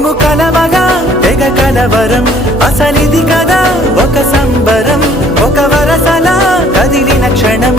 మేము కలవగా తెగ కలవరం అసలిది కదా ఒక సంబరం ఒక వరసలా కదిలిన క్షణం